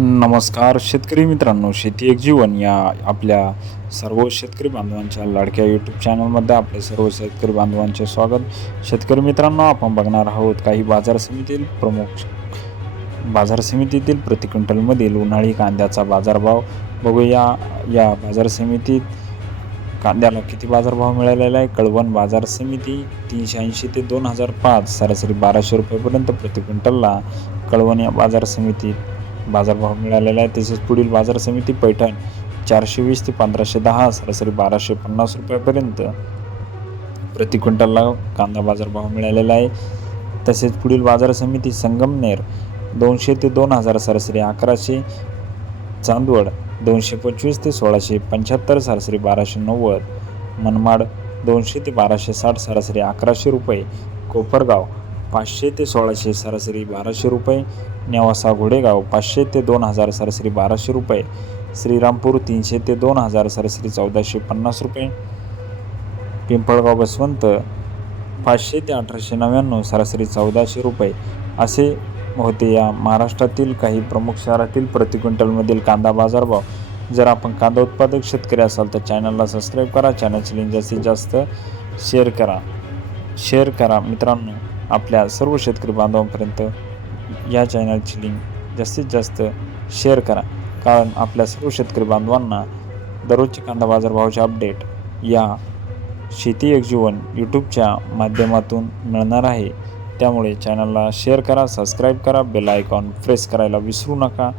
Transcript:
नमस्कार शेतकरी मित्रांनो शेती एक जीवन या आपल्या सर्व शेतकरी बांधवांच्या लाडक्या यूट्यूब चॅनलमध्ये आपले सर्व शेतकरी बांधवांचे स्वागत. शेतकरी मित्रांनो आपण बघणार आहोत काही बाजार समितीतील प्रमुख बाजार समितीतील प्रति क्विंटलमधील उन्हाळी कांद्याचा बाजारभाव. बघूया या बाजार समितीत कांद्याला किती बाजारभाव मिळालेला आहे? कळवण बाजार समिती तीनशे ऐंशी ते दोन हजार पाच सरासरी बाराशे रुपयेपर्यंत प्रति क्विंटलला कळवण या बाजार समितीत बाजारभाव मिळालेला आहे. तसेच पुढील बाजार समिती पैठण चारशे वीस ते पंधराशे दहा सरासरी बाराशे पन्नास रुपयापर्यंत. प्रति क्विंटलला कांदा बाजारभाव मिळालेला आहे. तसेच पुढील बाजार समिती संगमनेर दोनशे ते दोन हजार सरासरी अकराशे चांदवड दोनशे पंचवीस ते सोळाशे पंच्याहत्तर सरासरी बाराशे नव्वद मनमाड दोनशे ते बाराशे साठ सरासरी अकराशे रुपये कोपरगाव पाचशे ते सोळाशे सरासरी बाराशे रुपये. नेवासा घोडेगाव पाचशे ते दोन हजार सरासरी बाराशे रुपये. श्रीरामपूर तीनशे ते दोन हजार सरासरी चौदाशे पन्नास रुपये. पिंपळगाव बसवंत पाचशे ते अठराशे नव्याण्णव सरासरी चौदाशे रुपये. असे होते या महाराष्ट्रातील काही प्रमुख शहरातील प्रति क्विंटलमधील कांदा बाजारभाव. जर आपण कांदा उत्पादक शेतकरी असाल तर चॅनलला सबस्क्राईब करा चॅनलची लिंक जास्तीत जास्त शेअर करा. शेअर करा मित्रांनो. आपल्या सर्व शेतकरी बांधवांपर्यंत या चॅनलची लिंक जास्तीत जास्त शेअर करा. कारण आपल्या सर्व शेतकरी बांधवांना दररोजचे कांदा बाजारभावाचे अपडेट या शेती एक जीवन यूट्यूबच्या माध्यमातून मिळणार आहे. त्यामुळे चॅनलला शेअर करा सबस्क्राईब करा बेल आयकॉन प्रेस करायला विसरू नका.